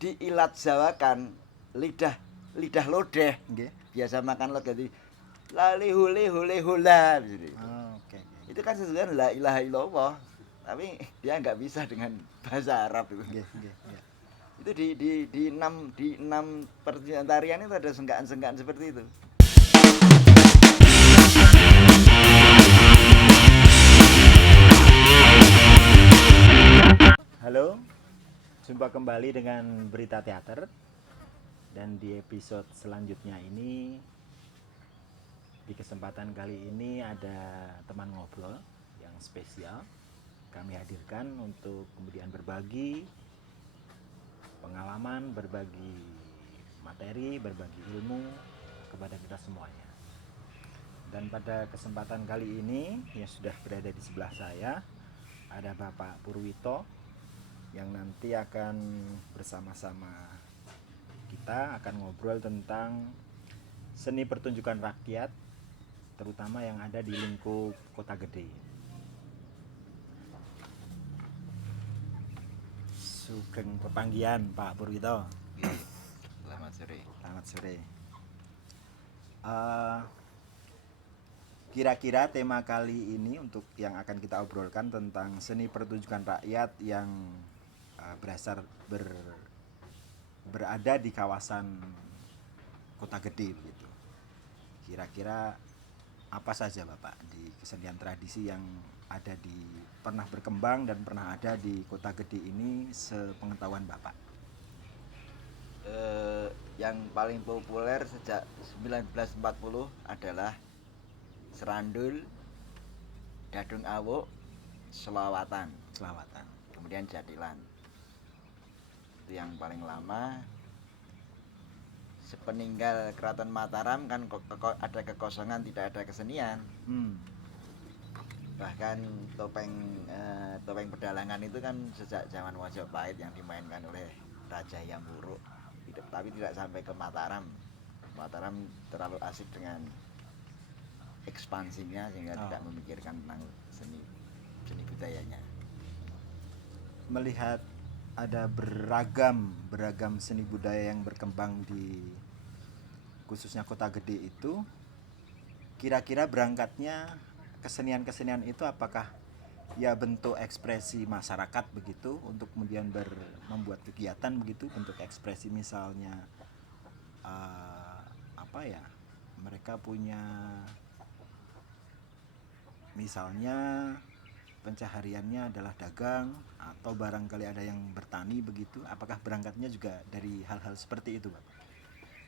diilat jawakan lidah lidah lodeh. Nggih. Biasa makan lodeh di lali hule hule hula gitu. Oh, oke. Itu kan sebenarnya la ilaha illallah, tapi dia nggak bisa dengan bahasa Arab itu. Nggih, nggih, nggih. Itu di enam pertunjukan tarian itu ada senggaan-senggaan seperti itu. Halo, jumpa kembali dengan Berita Teater. Dan di episode selanjutnya ini, di kesempatan kali ini ada teman ngobrol yang spesial. Kami hadirkan untuk kemudian berbagi pengalaman, berbagi materi, berbagi ilmu kepada kita semuanya. Dan pada kesempatan kali ini yang sudah berada di sebelah saya ada Bapak Purwito yang nanti akan bersama-sama kita akan ngobrol tentang seni pertunjukan rakyat, terutama yang ada di lingkup Kota Gede. Sugeng pepanggihan Pak Purwito. Selamat sore. Selamat sore. Kira-kira tema kali ini untuk yang akan kita obrolkan tentang seni pertunjukan rakyat yang berada di kawasan Kota Gede begitu. Kira-kira apa saja Bapak di kesenian tradisi yang ada pernah berkembang dan pernah ada di Kota Gede ini sepengetahuan Bapak? Yang paling populer sejak 1940 adalah serandul, dadung awuk, selawatan, kemudian jatilan. Itu yang paling lama. Sepeninggal Keraton Mataram kan ada kekosongan, tidak ada kesenian. Bahkan topeng pedalangan itu kan sejak zaman Majapahit yang dimainkan oleh Raja Hyang Wuruk, tapi tidak sampai ke Mataram. Mataram terlalu asik dengan ekspansinya sehingga tidak memikirkan tentang seni budayanya. Melihat ada beragam seni budaya yang berkembang di khususnya Kota Gede itu, kira-kira berangkatnya kesenian itu apakah ya bentuk ekspresi masyarakat begitu untuk kemudian membuat kegiatan begitu, bentuk ekspresi misalnya mereka punya misalnya pencahariannya adalah dagang atau barangkali ada yang bertani begitu, apakah berangkatnya juga dari hal-hal seperti itu Bapak?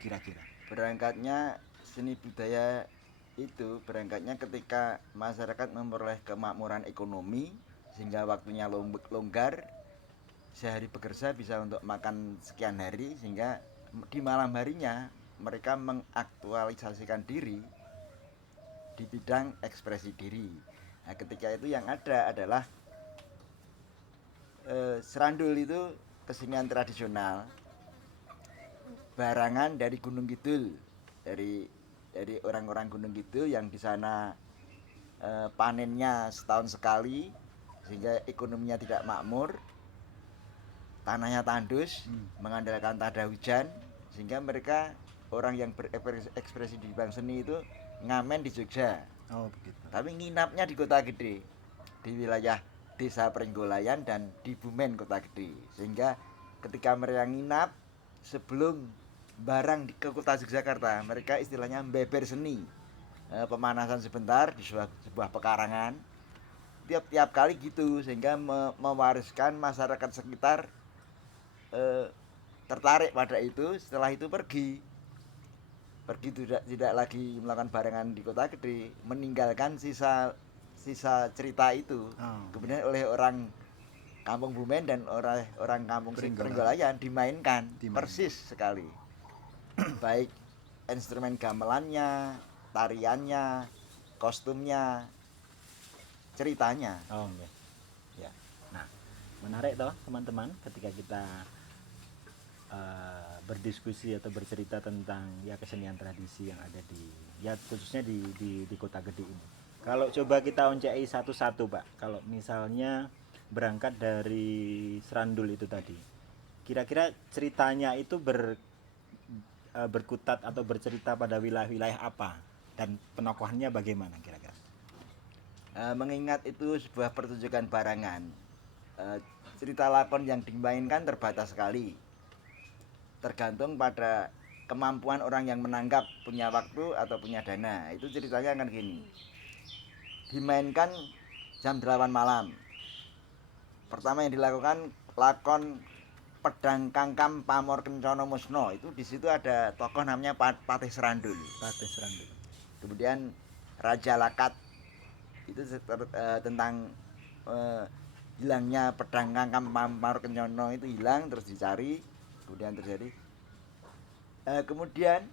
Kira-kira berangkatnya seni budaya itu berangkatnya ketika masyarakat memperoleh kemakmuran ekonomi sehingga waktunya longgar, sehari bekerja bisa untuk makan sekian hari, sehingga di malam harinya mereka mengaktualisasikan diri di bidang ekspresi diri. Nah, ketika itu yang ada adalah serandul itu kesenian tradisional, barangan dari Gunung Kidul, dari orang-orang Gunung Kidul yang di sana panennya setahun sekali sehingga ekonominya tidak makmur, tanahnya tandus, mengandalkan tada hujan, sehingga mereka orang yang berekspresi di bidang seni itu ngamen di Jogja. begitu. Tapi nginapnya di Kota Gede, di wilayah Desa Prenggolayan dan di Bumen Kota Gede. Sehingga ketika mereka nginap sebelum barang ke Kota Yogyakarta, mereka istilahnya beber seni, pemanasan sebentar di sebuah pekarangan. Tiap kali gitu, sehingga mewariskan masyarakat sekitar tertarik pada itu. Setelah itu pergi tidak lagi melakukan barengan di Kota Gede, meninggalkan sisa cerita itu. Kemudian oleh orang Kampung Bumen dan orang Kampung Prenggolayan dimainkan persis sekali. Baik instrumen gamelannya, tariannya, kostumnya, ceritanya. Ya. Nah, menarik toh teman-teman ketika kita berdiskusi atau bercerita tentang ya kesenian tradisi yang ada khususnya di Kota Gede ini. Kalau coba kita oncei satu-satu Pak, kalau misalnya berangkat dari serandul itu tadi, kira-kira ceritanya itu berkutat atau bercerita pada wilayah-wilayah apa dan penokohannya bagaimana kira-kira? Mengingat itu sebuah pertunjukan barangan, cerita lakon yang dimainkan terbatas sekali, tergantung pada kemampuan orang yang menangkap, punya waktu atau punya dana. Itu ceritanya akan gini, dimainkan jam 8 malam. Pertama yang dilakukan lakon Pedang Kangkam Pamor Kencono Musno. Itu di situ ada tokoh namanya Patih Serandul. Patih Serandul. Kemudian Raja Lakat, itu tentang hilangnya pedang Kangkam Pamor Kencono, itu hilang terus dicari, kemudian terjadi. Kemudian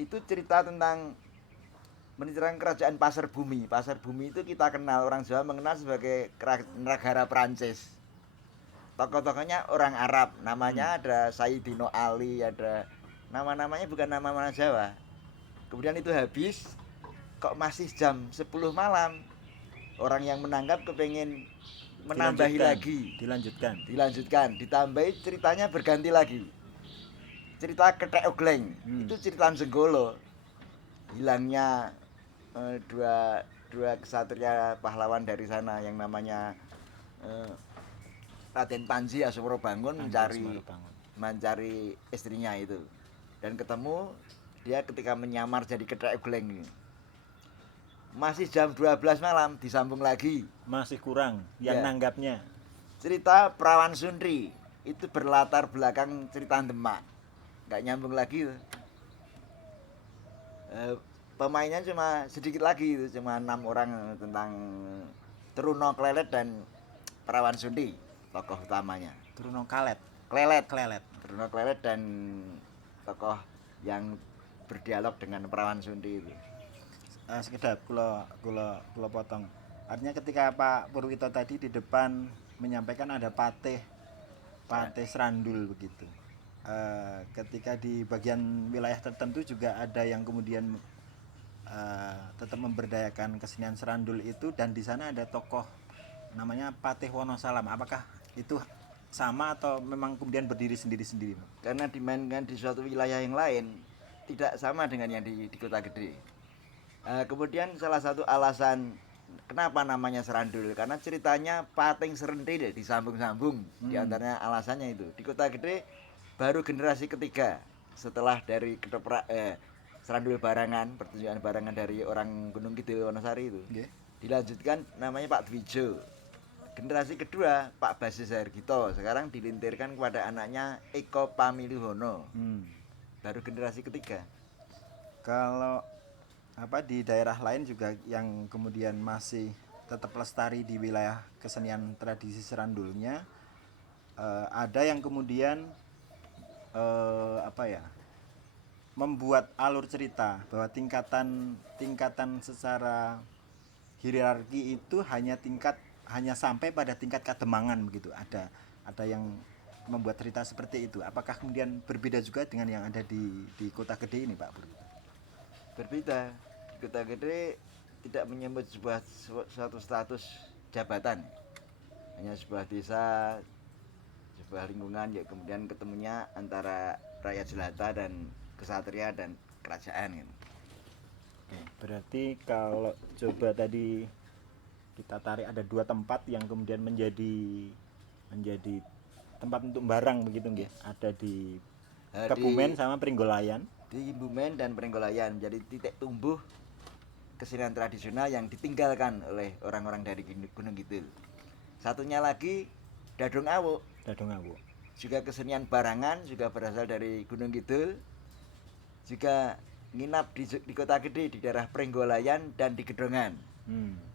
itu cerita tentang menceritakan kerajaan Pasar Bumi. Pasar Bumi itu kita kenal, orang Jawa mengenal sebagai negara Perancis. Tokoh-tokohnya orang Arab, namanya ada Sayyidino Ali, ada nama-namanya bukan nama-nama Jawa. Kemudian itu habis, kok masih jam 10 malam. Orang yang menangkap kepengen menambahi lagi. Dilanjutkan, ditambahi, ceritanya berganti lagi. Cerita Kethek Ogleng, itu cerita Senggolo. Hilangnya dua kesatria pahlawan dari sana yang namanya Raden Panji Asmorobangun mencari istrinya itu, dan ketemu dia ketika menyamar jadi Kethek Ogleng. Masih jam 12 malam disambung lagi, masih kurang yang nanggapnya. Cerita Perawan Sundri itu berlatar belakang cerita Demak, nggak nyambung lagi. Pemainnya cuma sedikit lagi, itu cuma 6 orang, tentang Truno Klelet dan Perawan Sundri tokoh utamanya. Truno Klelet. Truno Klelet dan tokoh yang berdialog dengan Perawan Sundri itu. Sekedap kula potong. Artinya ketika Pak Purwito tadi di depan menyampaikan ada Patih Serandul begitu. Ketika di bagian wilayah tertentu juga ada yang kemudian tetap memberdayakan kesenian serandul itu, dan di sana ada tokoh namanya Patih Wonosalam. Apakah itu sama atau memang kemudian berdiri sendiri-sendiri? Karena dimainkan di suatu wilayah yang lain, tidak sama dengan yang di Kota Gede. Kemudian salah satu alasan kenapa namanya serandul, karena ceritanya pating serentil, disambung-sambung. Di antaranya alasannya itu. Di Kota Gede baru generasi ketiga setelah dari serandul barangan, pertunjukan barangan dari orang Gunung Kidul Wonosari itu. Dilanjutkan namanya Pak Dwijo. Generasi kedua Pak Basis Hargito, sekarang dilintirkan kepada anaknya Eko Pamilihono. Baru generasi ketiga. Kalau di daerah lain juga yang kemudian masih tetap lestari di wilayah kesenian tradisi serandulnya, ada yang kemudian membuat alur cerita bahwa tingkatan secara hierarki itu hanya sampai pada tingkat kademangan begitu. Ada yang membuat cerita seperti itu. Apakah kemudian berbeda juga dengan yang ada di Kota Gede ini, Pak Purwito? Berbeda. Di Kota Gede tidak menyebut suatu status jabatan, hanya sebuah desa, sebuah lingkungan, ya kemudian ketemunya antara rakyat jelata dan kesatria dan kerajaan gitu. Berarti kalau coba tadi kita tarik, ada 2 tempat yang kemudian menjadi tempat untuk barang begitu nggih. Ada di Kebumen sama Pringgolayan. Di Kebumen dan Pringgolayan jadi titik tumbuh kesenian tradisional yang ditinggalkan oleh orang-orang dari Gunung Kidul. Satunya lagi Dadung Awuk. Juga kesenian barangan, juga berasal dari Gunung Kidul. Juga nginap di Kota Gede, di daerah Pringgolayan dan di Gedongan.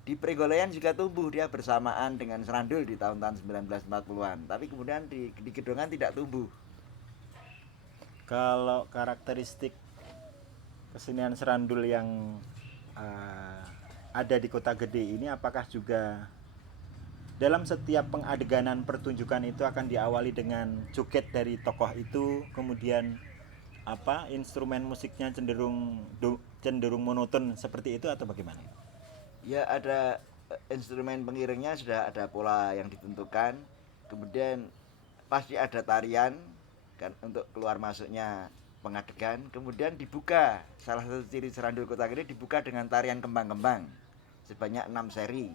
Di Pringgolayan juga tumbuh dia bersamaan dengan serandul di tahun-tahun 1940-an. Tapi kemudian di Gedongan tidak tumbuh. Kalau karakteristik kesenian serandul yang ada di Kota Gede ini, apakah juga dalam setiap pengadeganan pertunjukan itu akan diawali dengan joget dari tokoh itu, kemudian instrumen musiknya cenderung monoton seperti itu atau bagaimana? Ya, ada instrumen pengiringnya, sudah ada pola yang ditentukan. Kemudian pasti ada tarian, kan untuk keluar masuknya pengadegan. Kemudian dibuka, salah satu ciri Serandul Kota Gede dibuka dengan tarian kembang-kembang sebanyak 6 seri.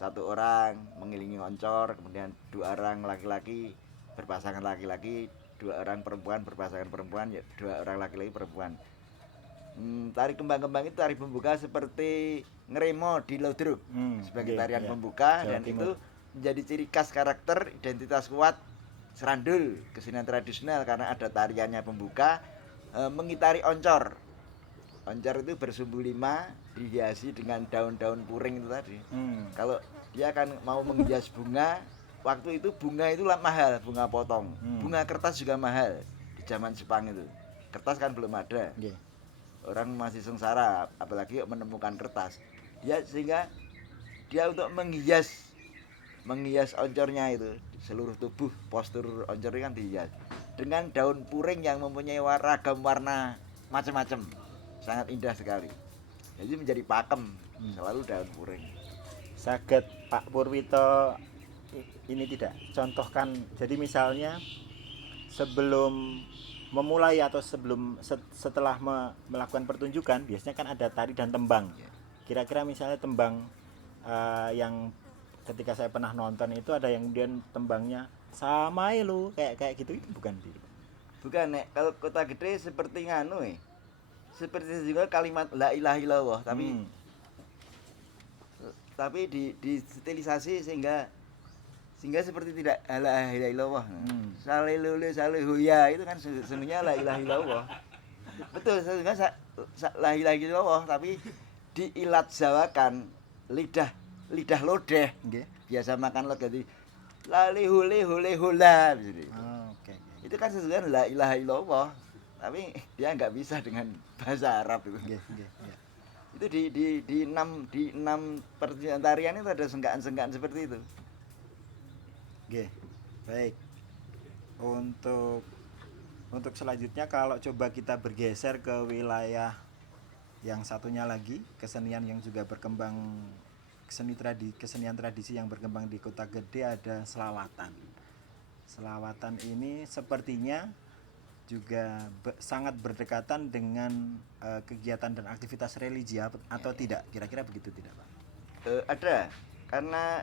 1 orang mengiringi oncor, kemudian 2 orang laki-laki berpasangan laki-laki, 2 orang perempuan berpasangan perempuan, 2 orang laki-laki perempuan. Tari kembang-kembang itu tari pembuka seperti ngeremo di Lodruk sebagai tarian pembuka, Jawa dan Timur. itu menjadi ciri khas karakter identitas kuat Serandul kesenian tradisional karena ada tariannya pembuka, mengitari oncor. Oncor itu bersumbu 5 dihiasi dengan daun-daun puring itu tadi. Kalau dia akan mau menghias bunga, waktu itu bunga itu mahal, bunga potong. Bunga kertas juga mahal di zaman Jepang itu. Kertas kan belum ada. Orang masih sengsara, apalagi menemukan kertas. Sehingga dia untuk menghias oncornya itu, seluruh tubuh postur oncor kan dihias dengan daun puring yang mempunyai ragam warna macam-macam, sangat indah sekali. Jadi menjadi pakem selalu daun puring. Saged Pak Purwito ini tidak contohkan, jadi misalnya sebelum memulai atau setelah melakukan pertunjukan biasanya kan ada tari dan tembang. Kira-kira misalnya tembang yang ketika saya pernah nonton itu ada yang kemudian tembangnya sama lu kayak gitu, itu bukan Nek, kalau Kota Gede seperti seperti juga kalimat la ilaha illallah, tapi di stilisasi sehingga seperti tidak la ilaha illallah. Salihuluya itu kan sesungguhnya la ilaha illallah. Betul, sesungguhnya la ilaha illallah, tapi diilat jawakan lidah lodeh. Biasa makan lo jadi lalihule hula gitu. Itu kan sesungguhnya la ilaha illallah, tapi dia nggak bisa dengan bahasa Arab itu. Itu di 6 pertunjukan tarian itu ada senggaan-senggaan seperti itu. Baik. Untuk selanjutnya kalau coba kita bergeser ke wilayah yang satunya lagi, kesenian yang juga berkembang, kesenian tradisi yang berkembang di Kota Gede, ada selawatan. Selawatan ini sepertinya juga sangat berdekatan dengan kegiatan dan aktivitas religi atau tidak? Kira-kira begitu tidak, Pak? Ada, karena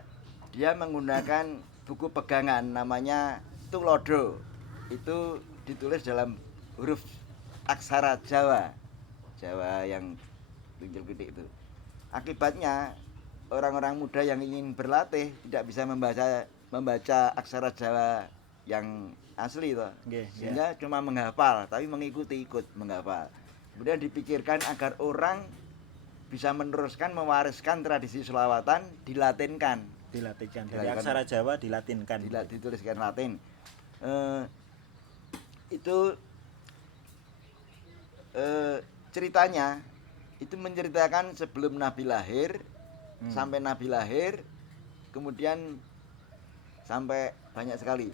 dia menggunakan buku pegangan namanya Tulodo. Itu ditulis dalam huruf aksara Jawa yang tunjul gede itu. Akibatnya orang-orang muda yang ingin berlatih tidak bisa membaca aksara Jawa yang asli toh. Sehingga cuma menghafal, tapi ikut menghafal. Kemudian dipikirkan agar orang bisa meneruskan, mewariskan tradisi selawatan, dilatinkan. Dari aksara Jawa dilatinkan. Dituliskan Latin. Itu ceritanya itu menceritakan sebelum Nabi lahir, sampai Nabi lahir, kemudian sampai banyak sekali.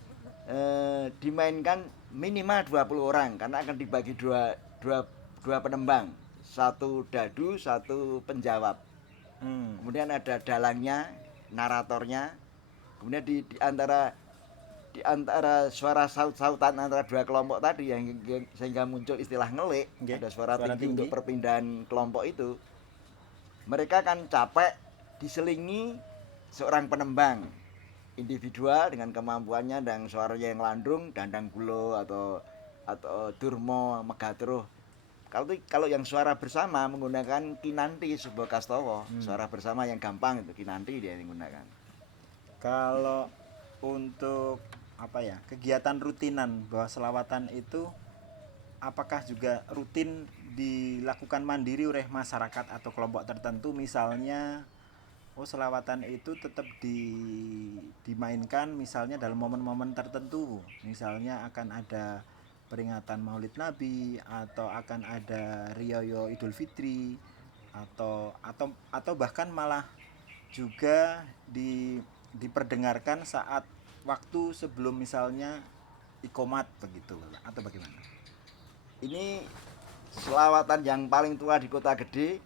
Dimainkan minimal 20 orang karena akan dibagi dua penembang, 1 dadu, 1 penjawab. Kemudian ada dalangnya, naratornya. Kemudian di antara suara saut-sautan antara 2 kelompok tadi yang sehingga muncul istilah ngelik, ada suara tinggi untuk perpindahan kelompok itu. Mereka akan capek diselingi seorang penembang individual dengan kemampuannya dan suaranya yang landung, dandang gulo atau durmo, megatruh. Kalau yang suara bersama menggunakan kinanti Subo Kastowo, suara bersama yang gampang itu kinanti dia yang menggunakan. Kalau untuk kegiatan rutinan bahwa selawatan itu apakah juga rutin dilakukan mandiri oleh masyarakat atau kelompok tertentu, misalnya selawatan itu tetap dimainkan misalnya dalam momen-momen tertentu, misalnya akan ada peringatan Maulid Nabi atau akan ada Rioyo Idul Fitri atau bahkan malah juga diperdengarkan saat waktu sebelum misalnya iqomat begitu, atau bagaimana? Ini selawatan yang paling tua di Kota Gede,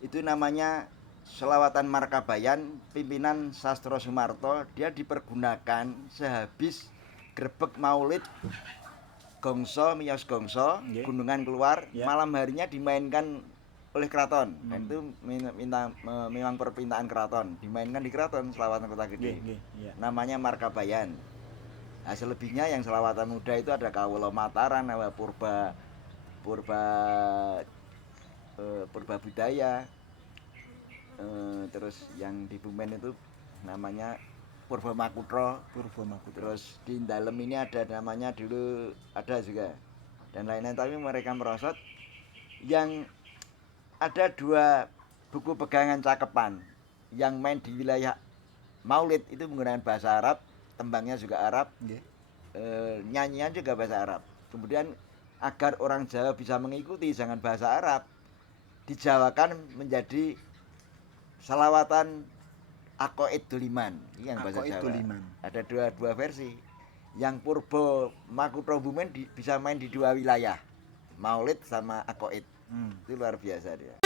itu namanya selawatan Markabayan pimpinan Sastro Sumarto. Dia dipergunakan sehabis grebek maulid gongso miyos gongso Nggih. gunungan keluar Ya. malam harinya dimainkan oleh keraton dan itu memang permintaan keraton dimainkan di keraton selawatan Kota Gede Nggih, iya. namanya Markabayan. Nah, selebihnya yang selawatan muda itu ada Kawula Mataran, ada Purba Purba Purba Budaya. Terus yang di Bumen itu namanya Purba Makutro. Terus di dalam ini ada namanya dulu ada juga dan lain-lain, tapi mereka merosot yang ada 2 buku pegangan cakepan yang main di wilayah Maulid itu menggunakan bahasa Arab, tembangnya juga Arab, Nggih. nyanyian juga bahasa Arab. Kemudian agar orang Jawa bisa mengikuti jangan bahasa Arab, dijawakan menjadi selawatan Aqaid Duliman. Ini yang bahasa Aqaid Jawa. Duliman. Ada dua versi. Yang Purba Makutro Bumen bisa main di 2 wilayah. Maulid sama Aqaid. Itu luar biasa dia.